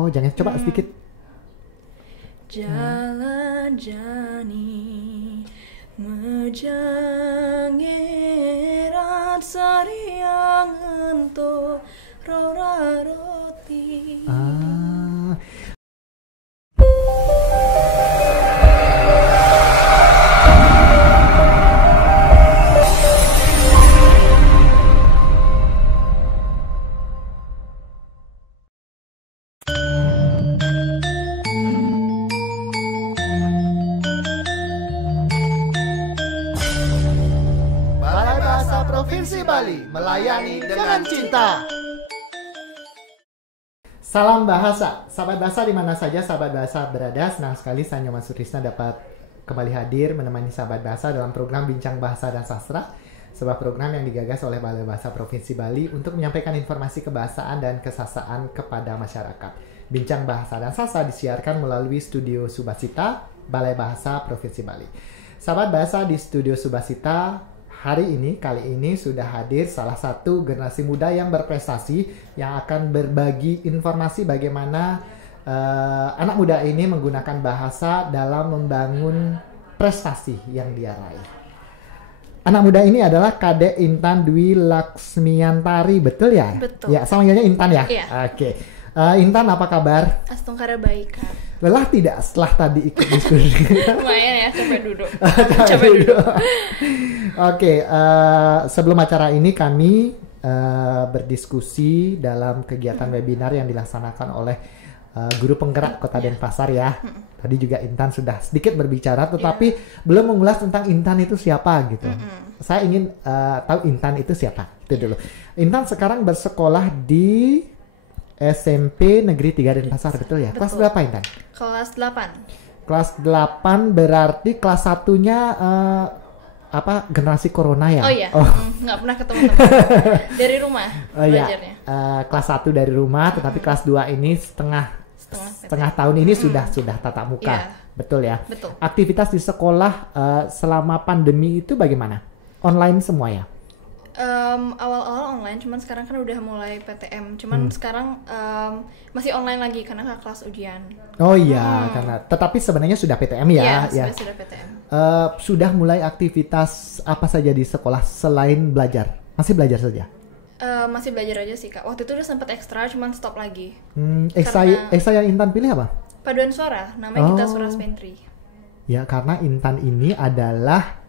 Oh, jangan coba sedikit. Jalan-jani mejangeran sariang ento rora roti. Balai Bahasa Provinsi Bali melayani dengan cinta. Salam bahasa, sahabat bahasa di mana saja sahabat bahasa berada. Senang sekali saya Nyoman Sutrisna dapat kembali hadir menemani sahabat bahasa dalam program Bincang Bahasa dan Sastra, sebuah program yang digagas oleh Balai Bahasa Provinsi Bali untuk menyampaikan informasi kebahasaan dan kesastraan kepada masyarakat. Bincang Bahasa dan Sastra disiarkan melalui Studio Subasita, Balai Bahasa Provinsi Bali. Sahabat bahasa di Studio Subasita, kali ini sudah hadir salah satu generasi muda yang berprestasi yang akan berbagi informasi bagaimana anak muda ini menggunakan bahasa dalam membangun prestasi yang dia raih. Anak muda ini adalah Kadek Intan Dwi Laksmiantari, betul ya? Betul. Ya, samangnya Intan ya? Iya. Oke. Intan, apa kabar? Astungkara baik, Kak. Lelah tidak setelah tadi ikut diskusi? Lumayan ya, capek duduk. Capek duduk. Oke, sebelum acara ini kami berdiskusi dalam kegiatan webinar yang dilaksanakan oleh guru penggerak Kota Denpasar ya. Tadi juga Intan sudah sedikit berbicara, tetapi belum mengulas tentang Intan itu siapa gitu. Saya ingin tahu Intan itu siapa. Itu dulu. Intan sekarang bersekolah di SMP Negeri 3 Denpasar, betul ya? Betul. Kelas berapa Intan? Kelas 8. Kelas 8 berarti kelas satunya generasi corona ya? Oh iya, nggak pernah ketemu teman. Dari rumah belajarnya. Kelas 1 dari rumah, tetapi kelas 2 ini setengah tahun ini sudah tatap muka. Iya. Betul ya? Betul. Aktivitas di sekolah selama pandemi itu bagaimana? Online semua ya? Awal-awal online, cuman sekarang kan udah mulai PTM. Cuman sekarang masih online lagi karena kelas ujian. Oh iya, karena tetapi sebenarnya sudah PTM ya? Iya, sudah PTM. Sudah mulai aktivitas apa saja di sekolah selain belajar? Masih belajar saja? Masih belajar aja sih, Kak. Waktu itu udah sempet ekstra, cuman stop lagi. Ekstra yang Intan pilih apa? Paduan suara, namanya kita Suara Spentri. Ya, karena Intan ini adalah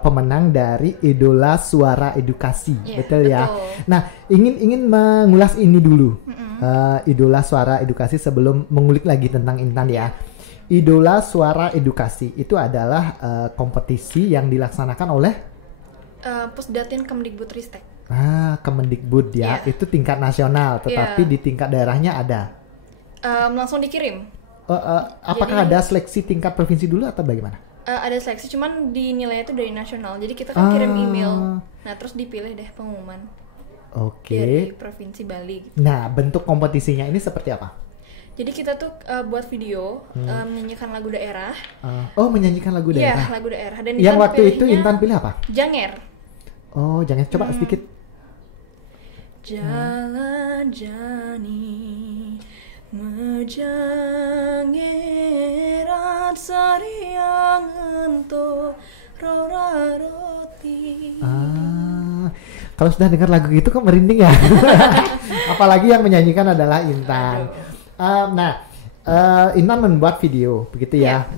pemenang dari Idola Suara Edukasi, betul ya. Nah, ingin mengulas ini dulu, Idola Suara Edukasi sebelum mengulik lagi tentang Intan ya. Idola Suara Edukasi itu adalah kompetisi yang dilaksanakan oleh Pusdatin Kemdikbud Ristek. Kemendikbud ya, itu tingkat nasional, tetapi di tingkat daerahnya ada. Langsung dikirim. Apakah ada seleksi tingkat provinsi dulu atau bagaimana? Ada seleksi, cuman dinilainya itu dari nasional. Jadi kita kan kirim email. Nah, terus dipilih deh pengumuman. Dari Provinsi Bali. Gitu. Nah, bentuk kompetisinya ini seperti apa? Jadi kita tuh buat video menyanyikan lagu daerah. Menyanyikan lagu daerah. Iya, lagu daerah. Dan yang waktu itu Intan pilih apa? Janger. Oh, jangan coba sedikit. Jalan-jani mejangeran sariang ento rora roti. Kalau sudah dengar lagu itu kok merinding ya. Apalagi yang menyanyikan adalah Intan. Intan membuat video begitu ya.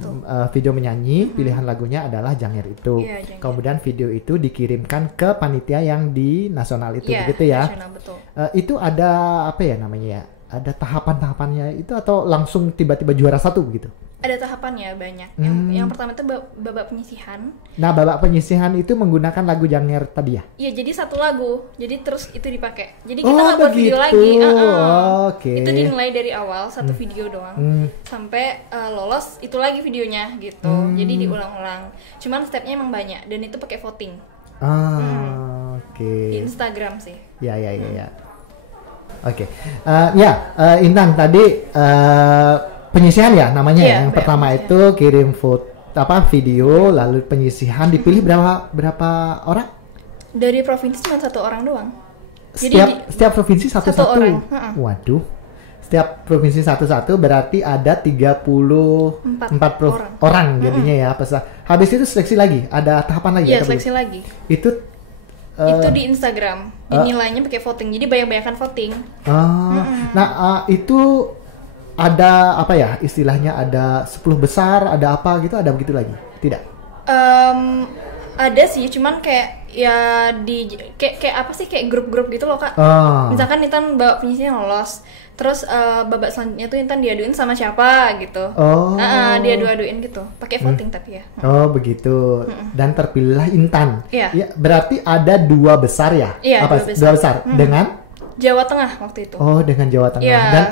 Video menyanyi, pilihan lagunya adalah Janger itu. Janger. Kemudian video itu dikirimkan ke panitia yang di nasional itu, begitu ya. Nasional, betul. Itu ada apa ya namanya ya? Ada tahapan-tahapannya itu atau langsung tiba-tiba juara satu begitu? Ada tahapannya banyak. Yang pertama itu babak penyisihan. Nah, babak penyisihan itu menggunakan lagu Janger tadi ya? Iya, jadi satu lagu. Jadi terus itu dipakai. Jadi kita nggak buat video lagi. Itu dinilai dari awal satu video doang sampai lolos itu lagi videonya gitu. Jadi diulang-ulang. Cuman stepnya emang banyak dan itu pakai voting. Di Instagram sih. Ya. Oke. Intan tadi penyisihan ya namanya ya. Yang pertama itu kirim video, lalu penyisihan dipilih berapa orang? Dari provinsi cuma satu orang doang. Setiap provinsi satu orang. Waduh. setiap provinsi satu-satu berarti ada 34 orang jadinya ya. Habis itu seleksi lagi, ada tahapan lagi? Iya, seleksi lagi. Itu di Instagram, dinilainya pakai voting, jadi banyak-banyakan voting. Nah, itu ada apa ya istilahnya, ada 10 besar, ada apa gitu, ada begitu lagi? Tidak? Ada sih, cuman kayak ya kayak apa sih, kayak grup-grup gitu loh Kak. Misalkan Intan bawa penyisinya lolos, terus babak selanjutnya tuh Intan diaduin sama siapa gitu. Dia aduin gitu, pakai voting tapi ya. Oh begitu. Dan terpilihlah Intan. Iya. Ya, berarti ada 2 besar ya? Iya, apa? 2 besar. Dengan Jawa Tengah waktu itu. Oh, dengan Jawa Tengah. Iya. Dan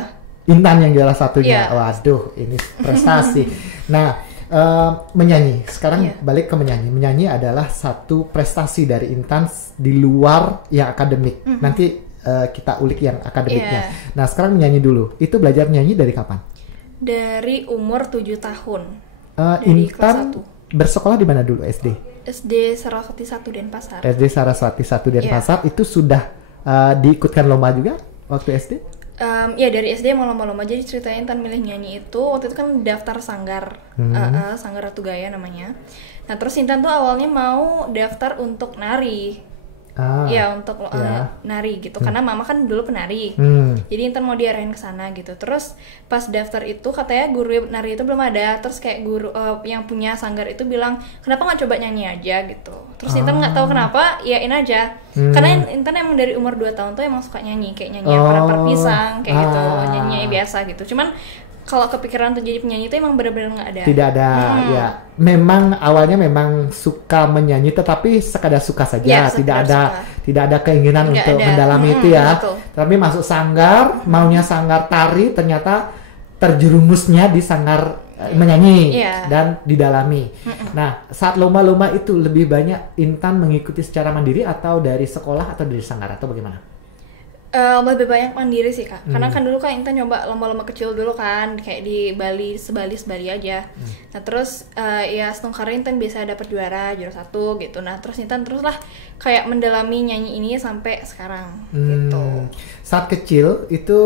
Intan yang juara satunya. Iya. Waduh, ini prestasi. Nah, menyanyi. Sekarang balik ke menyanyi. Menyanyi adalah satu prestasi dari Intan di luar yang akademik. Nanti kita ulik yang akademiknya. Nah, sekarang menyanyi dulu. Itu belajar nyanyi dari kapan? Dari umur 7 tahun. Dari Intan bersekolah di mana dulu SD? SD Saraswati 1 Denpasar. SD Saraswati 1 Denpasar. Itu sudah diikutkan lomba juga waktu SD? Ya dari SD mau lomba-lomba. Jadi ceritanya Intan milih nyanyi itu waktu itu kan daftar sanggar, Sanggar Ratu Gaya namanya. Nah terus Intan tuh awalnya mau daftar untuk nari, ya untuk nari gitu. Karena mama kan dulu penari, jadi Intan mau diarahin ke sana gitu. Terus pas daftar itu katanya guru nari itu belum ada. Terus kayak guru yang punya sanggar itu bilang, kenapa nggak coba nyanyi aja gitu. Terus Intan nggak tahu kenapa, iyain aja. Karena Intan emang dari umur 2 tahun tuh emang suka nyanyi, kayak nyanyi yang perang pisang kayak gitu, nyanyi biasa gitu. Cuman kalau kepikiran untuk jadi penyanyi itu emang benar-benar nggak ada. Tidak ada, ya. Memang awalnya memang suka menyanyi, tetapi sekadar suka saja. Ya, tidak ada keinginan untuk mendalami itu ya. Betul. Tapi masuk sanggar, maunya sanggar tari, ternyata terjerumusnya di sanggar menyanyi dan didalami. Nah, saat lomba-lomba itu lebih banyak Intan mengikuti secara mandiri atau dari sekolah atau dari sanggar atau bagaimana? Lebih banyak mandiri sih Kak, karena kan dulu kan Intan nyoba lomba-lomba kecil dulu kan, kayak di Bali, sebali aja. Nah terus ya setengah Intan biasa dapat juara 1 gitu. Nah terus Intan teruslah kayak mendalami nyanyi ini sampai sekarang gitu. Saat kecil itu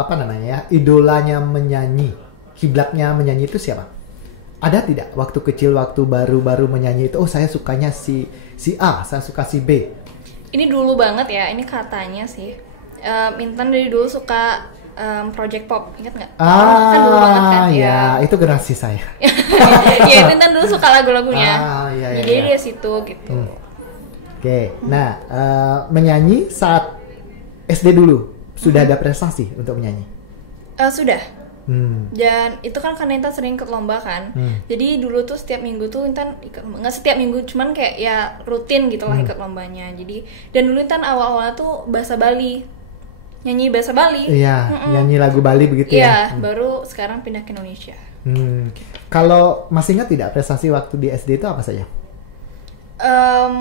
apa namanya ya, idolanya menyanyi, kiblatnya menyanyi itu siapa? Ada tidak waktu kecil, waktu baru-baru menyanyi itu, oh saya sukanya si A, saya suka si B? Ini dulu banget ya, ini katanya sih Intan dari dulu suka project pop, ingat nggak? Kan dulu banget kan ya. Itu generasi saya. Ya Intan dulu suka lagu-lagunya, jadi dari situ gitu. Oke. Nah menyanyi saat SD dulu sudah ada prestasi untuk menyanyi? Sudah. Dan itu kan karena Intan sering ikut lomba kan, jadi dulu tuh setiap minggu tuh Intan ikut lomba, nggak setiap minggu, cuman kayak ya rutin gitu lah ikut lombanya. Jadi dan dulu Intan awal-awalnya tuh bahasa Bali, nyanyi bahasa Bali. Iya, nyanyi lagu Bali begitu ya. Iya, baru sekarang pindah ke Indonesia. Kalau masih ingat tidak prestasi waktu di SD itu apa saja?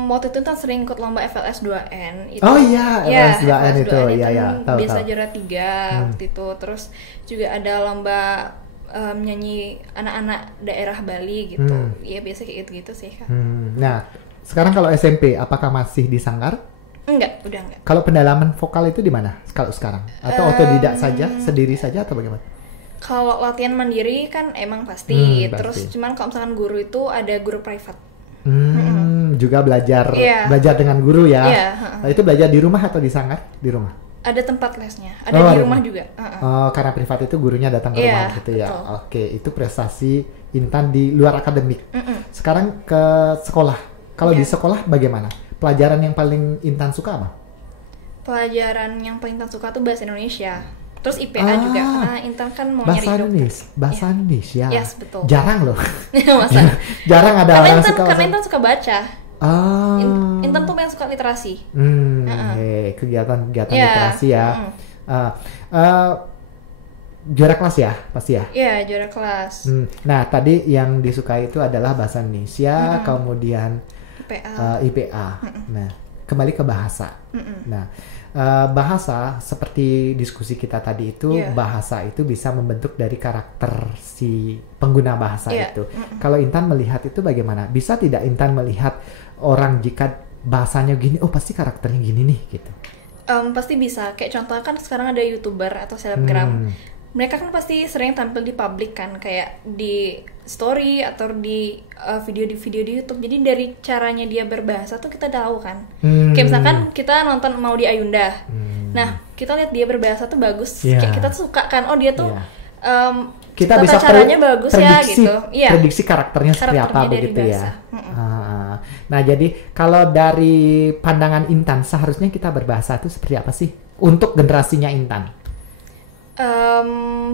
Waktu itu Intan sering ikut lomba FLS 2N itu. Oh iya, FLS 2N itu. Iya, tahu. Bisa juara 3 waktu itu. Terus juga ada lomba nyanyi anak-anak daerah Bali gitu. Iya, biasa kayak gitu-gitu sih Kak. Nah, sekarang kalau SMP apakah masih di sanggar? Enggak, udah enggak. Kalau pendalaman vokal itu di mana kalau sekarang? Atau otodidak saja, sendiri saja atau bagaimana? Kalau latihan mandiri kan emang pasti. Terus cuman kalau misalkan guru itu ada guru private. Juga belajar dengan guru ya. Itu belajar di rumah atau di sanggar? Di rumah. Ada tempat lesnya, ada di rumah juga. Karena privat itu gurunya datang ke rumah gitu ya. Betul. Oke, itu prestasi Intan di luar akademik. Sekarang ke sekolah. Kalau di sekolah bagaimana? Pelajaran yang paling Intan suka apa? Pelajaran yang paling Intan suka tuh bahasa Indonesia. Terus IPA juga, karena Intan kan mau nyari dokter. Bahasa Indonesia. Yes, betul. Jarang loh. Masa? Jarang ada orang suka. Karena Intan suka baca. Intan tuh yang suka literasi. Kegiatan literasi ya. Juara kelas ya, pasti ya? Iya, juara kelas. Nah, tadi yang disukai itu adalah bahasa Indonesia, kemudian IPA. Nah, kembali ke bahasa. Nah, bahasa seperti diskusi kita tadi itu, bahasa itu bisa membentuk dari karakter si pengguna bahasa itu. Kalau Intan melihat itu bagaimana? Bisa tidak Intan melihat orang jika bahasanya gini, oh pasti karakternya gini nih gitu? Pasti bisa. Kayak contohnya kan sekarang ada YouTuber atau selebgram. Mereka kan pasti sering tampil di publik kan, kayak di story atau di video di YouTube. Jadi dari caranya dia berbahasa tuh kita tahu kan. Kayak misalkan kita nonton Maudy Ayunda. Nah, kita lihat dia berbahasa tuh bagus. Kayak kita tuh suka kan. Oh, dia tuh kita bisa caranya bagus ya gitu. Prediksi karakternya seperti apa begitu ya. Nah, jadi kalau dari pandangan Intan, seharusnya kita berbahasa itu seperti apa sih untuk generasinya Intan?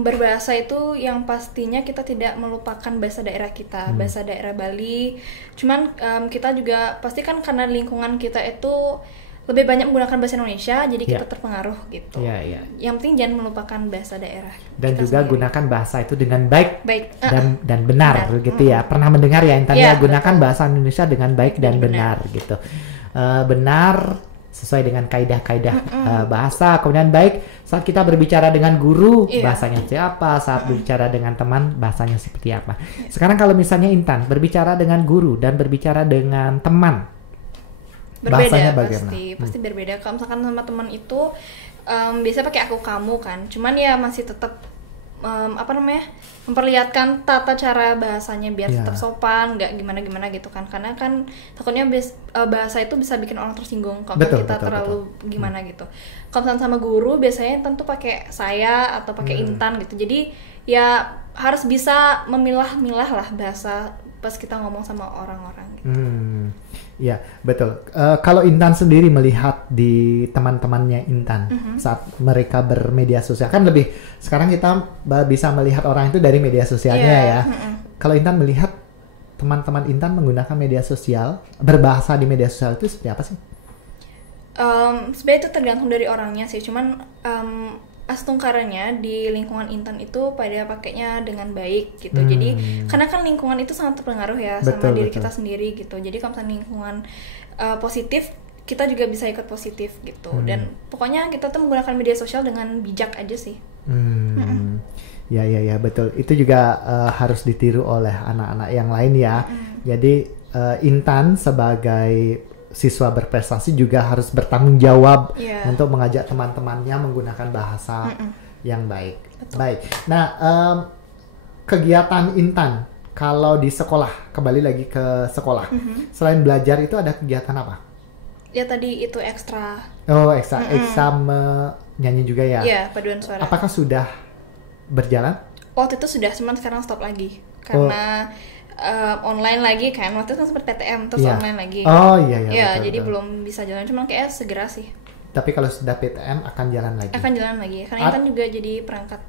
Berbahasa itu yang pastinya kita tidak melupakan bahasa daerah kita, bahasa daerah Bali. Cuman kita juga pasti kan karena lingkungan kita itu lebih banyak menggunakan bahasa Indonesia, jadi kita terpengaruh gitu. Yang penting jangan melupakan bahasa daerah. Dan juga sendiri. Gunakan bahasa itu dengan baik. Dan benar gitu ya. Pernah mendengar ya Intan ya, gunakan bahasa Indonesia dengan baik dan benar gitu. Benar sesuai dengan kaidah-kaidah bahasa. Kemudian baik saat kita berbicara dengan guru, bahasanya siapa, saat berbicara dengan teman, bahasanya seperti apa. Sekarang kalau misalnya Intan berbicara dengan guru dan berbicara dengan teman, berbeda pasti berbeda. Kalau misalkan sama teman itu biasanya pakai aku kamu kan, cuman ya masih tetap memperlihatkan tata cara bahasanya biar tetap sopan, nggak gimana gitu kan, karena kan takutnya bahasa itu bisa bikin orang tersinggung kalau kita terlalu gimana gitu. Kalau misalkan sama guru biasanya tentu pakai saya atau pakai Intan gitu, jadi ya harus bisa memilah-milah lah bahasa pas kita ngomong sama orang-orang gitu. Ya, betul. Kalau Intan sendiri melihat di teman-temannya Intan saat mereka bermedia sosial, kan lebih sekarang kita bisa melihat orang itu dari media sosialnya ya. Kalau Intan melihat teman-teman Intan menggunakan media sosial, berbahasa di media sosial itu seperti apa sih? Sebenarnya itu tergantung dari orangnya sih. Cuman astungkaranya di lingkungan Intan itu pada pakainya dengan baik gitu. Jadi karena kan lingkungan itu sangat terpengaruh ya sama diri kita sendiri gitu. Jadi kalau misalnya lingkungan positif, kita juga bisa ikut positif gitu. Dan pokoknya kita tuh menggunakan media sosial dengan bijak aja sih. Ya betul. Itu juga harus ditiru oleh anak-anak yang lain ya. Jadi Intan sebagai siswa berprestasi juga harus bertanggung jawab untuk mengajak teman-temannya menggunakan bahasa yang baik. Baik. Nah, kegiatan Intan kalau di sekolah, kembali lagi ke sekolah, selain belajar itu ada kegiatan apa? Ya tadi itu ekstra. Oh, ekstra nyanyi juga ya? Iya, paduan suara. Apakah sudah berjalan? Waktu itu sudah, cuman sekarang stop lagi karena online lagi kan, waktu itu kan sempat PTM terus online lagi. Oh iya. Ya, betul, jadi belum bisa jalan, cuma kayak segera sih. Tapi kalau sudah PTM akan jalan lagi? Akan jalan lagi, karena Intan juga jadi perangkat.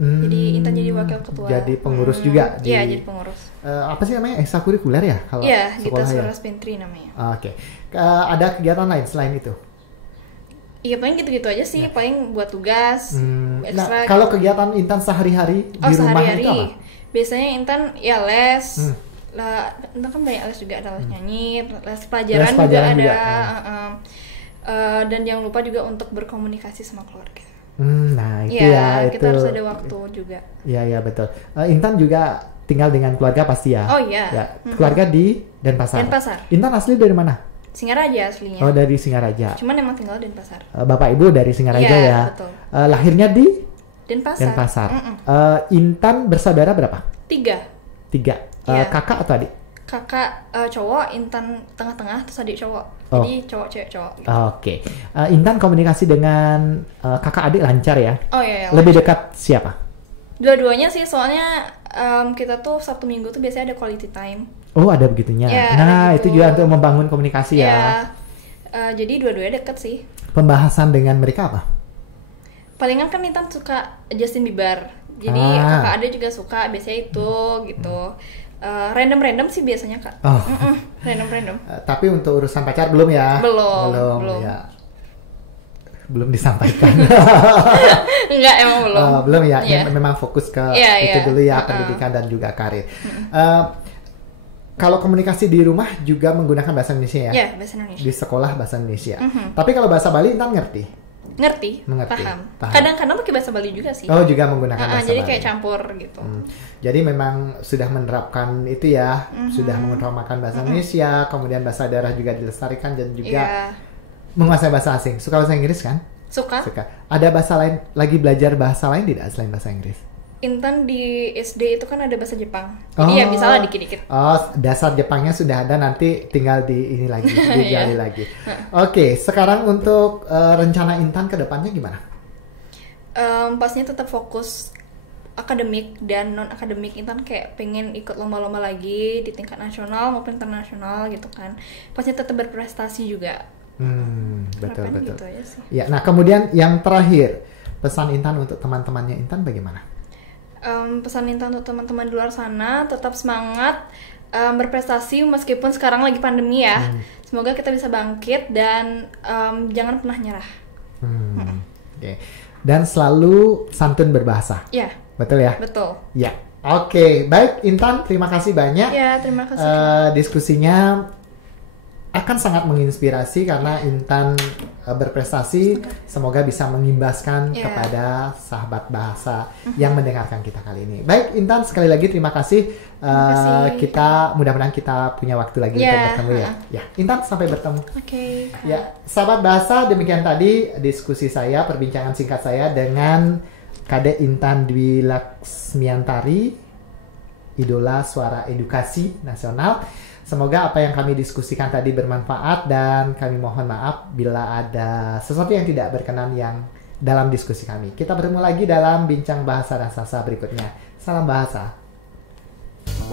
Jadi Intan jadi wakil ketua. Jadi pengurus juga? Iya, jadi pengurus. Apa sih namanya, ekstrakurikuler ya? Iya, Gita Suara Pintri namanya. Oke. Ada kegiatan lain selain itu? Iya, paling gitu-gitu aja sih, paling buat tugas. Ekstra. Nah, kalau kegiatan Intan sehari-hari di rumah itu apa? Biasanya Intan ya les, Intan kan banyak les juga, ada les nyanyi, les pelajaran juga ada, dan jangan lupa juga untuk berkomunikasi sama keluarga. Nah itu ya kita harus ada waktu juga. Iya betul. Intan juga tinggal dengan keluarga pasti ya? Oh iya. Keluarga di Denpasar. Intan asli dari mana? Singaraja aslinya. Oh, dari Singaraja. Cuman emang tinggal di Denpasar. Bapak ibu dari Singaraja ya? Betul. Lahirnya di Denpasar. Intan bersaudara berapa? 3. Kakak atau adik? Kakak cowok, Intan tengah-tengah, terus adik cowok. Jadi cowok cewek cowok gitu. Oke. Intan komunikasi dengan kakak adik lancar ya? Oh iya. Lebih dekat siapa? Dua-duanya sih, soalnya kita tuh Sabtu Minggu tuh biasanya ada quality time. Oh, ada begitunya. Nah, itu juga untuk membangun komunikasi ya. Jadi dua-duanya deket sih. Pembahasan dengan mereka apa? Palingan kan Intan suka Justin Bieber. Jadi kakak ada juga suka, biasanya itu gitu. Random sih biasanya kak. Random. Tapi untuk urusan pacar belum ya? Belum. Ya. Belum disampaikan. Enggak, emang belum. Belum ya. Memang fokus ke itu dulu ya, pendidikan dan juga karir. Kalau komunikasi di rumah juga menggunakan bahasa Indonesia ya? Iya, bahasa Indonesia. Di sekolah bahasa Indonesia. Tapi kalau bahasa Bali Intan ngerti? Mengerti. Paham. Kadang-kadang pakai bahasa Bali juga sih. Oh, juga menggunakan bahasa jadi Bali. Kayak campur gitu. Jadi memang sudah menerapkan itu ya, sudah mengutamakan bahasa Indonesia, kemudian bahasa daerah juga dilestarikan dan juga Menguasai bahasa asing. Suka bahasa Inggris kan? Suka. Ada bahasa lain, lagi belajar bahasa lain tidak selain bahasa Inggris? Intan di SD itu kan ada bahasa Jepang. Jadi ya bisa lah dikit-dikit. Oh, dasar Jepangnya sudah ada, nanti tinggal di ini lagi, digali lagi. Oke, sekarang untuk rencana Intan ke depannya gimana? Pastinya tetap fokus akademik dan non akademik. Intan kayak pengen ikut lomba-lomba lagi di tingkat nasional maupun internasional gitu kan. Pastinya tetap berprestasi juga. Betul. Gitu aja sih. Ya, nah kemudian yang terakhir, pesan Intan untuk teman-temannya Intan bagaimana? Pesan Intan untuk teman-teman di luar sana, tetap semangat berprestasi meskipun sekarang lagi pandemi ya. Semoga kita bisa bangkit dan jangan pernah nyerah. Oke. Dan selalu santun berbahasa. Ya. Betul ya? Betul. Ya. Oke, baik Intan, terima kasih banyak. Ya, terima kasih. Diskusinya akan sangat menginspirasi karena Intan berprestasi. Semoga bisa mengimbaskan kepada sahabat bahasa yang mendengarkan kita kali ini. Baik Intan, sekali lagi terima kasih. Kita mudah-mudahan kita punya waktu lagi untuk bertemu ya. Ya, Intan, sampai bertemu. Oke. Ya, sahabat bahasa, demikian tadi diskusi saya, perbincangan singkat saya dengan Kadek Intan Dwi Laksmiantari, idola suara edukasi nasional. Semoga apa yang kami diskusikan tadi bermanfaat dan kami mohon maaf bila ada sesuatu yang tidak berkenan yang dalam diskusi kami. Kita bertemu lagi dalam Bincang Bahasa dan Sastra berikutnya. Salam bahasa.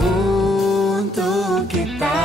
Untuk kita.